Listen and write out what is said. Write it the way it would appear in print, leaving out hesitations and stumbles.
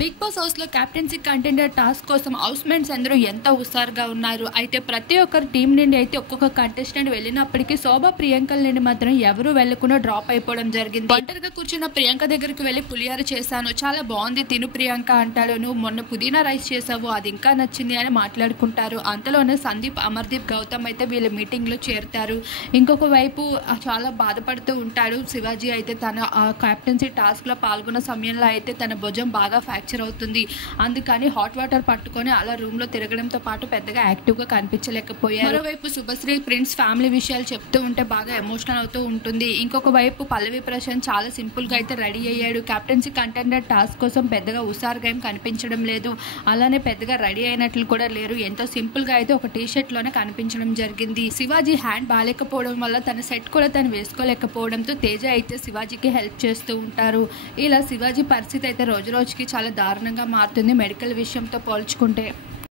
Big boss హౌస్లో captaincy contender task కోసం housemates అందరూ ఎంత హుషారుగా ఉన్నారు. అయితే ప్రతి ఒక్కరు టీం నుండి అయితే ఒక్కొక్క కంటెస్టెంట్ వెళ్ళినప్పటికీ శోభ ప్రియాంకల నుండి మాత్రం ఎవరు వెళ్లకుండా డ్రాప్ అయిపోవడం జరిగింది. ఒంటరిగా కూర్చున్న ప్రియాంక దగ్గరికి వెళ్ళి పులిహార చేశాను, చాలా బాగుంది తిను ప్రియాంక అంటాడు. నువ్వు మొన్న పుదీనా రైస్ చేసావు, అది ఇంకా నచ్చింది అని మాట్లాడుకుంటారు. అంతలోనే సందీప్, అమర్దీప్, గౌతమ్ అయితే వీళ్ళ మీటింగ్ లో చేరుతారు. ఇంకొక వైపు చాలా బాధపడుతూ ఉంటాడు శివాజీ. అయితే తన క్యాప్టెన్సీ టాస్క్ లో పాల్గొన్న సమయంలో అయితే తన భుజం బాగా ఫ్రాక్చర్ అవుతుంది. అందుకని హాట్ వాటర్ పట్టుకొని అలా రూమ్ లో తిరగడంతో పాటు పెద్దగా యాక్టివ్ గా కనిపించలేకపోయారు. మరోవైపు శుభశ్రీ, ప్రిన్స్ ఫ్యామిలీ విషయాలు చెప్తూ ఉంటే బాగా ఎమోషనల్ అవుతూ ఉంటుంది. ఇంకొక వైపు పల్లవి ప్రశాంత్ చాలా సింపుల్ గా అయితే రెడీ అయ్యాడు. కెప్టెన్సీ కంటెండర్ టాస్క్ కోసం పెద్దగా హుషారుగా ఏం కనిపించడం లేదు, అలానే పెద్దగా రెడీ అయినట్లు కూడా లేరు. ఎంతో సింపుల్ గా అయితే ఒక టీ షర్ట్ లోనే కనిపించడం జరిగింది. శివాజీ హ్యాండ్ బాగాలేకపోవడం వల్ల తన సెట్ కూడా తను వేసుకోలేకపోవడంతో తేజ అయితే శివాజీకి హెల్ప్ చేస్తూ ఉంటారు. ఇలా శివాజీ పరిస్థితి అయితే రోజు రోజుకి చాలా దారుణంగా మారుతుంది మెడికల్ విషయంతో పోల్చుకుంటే.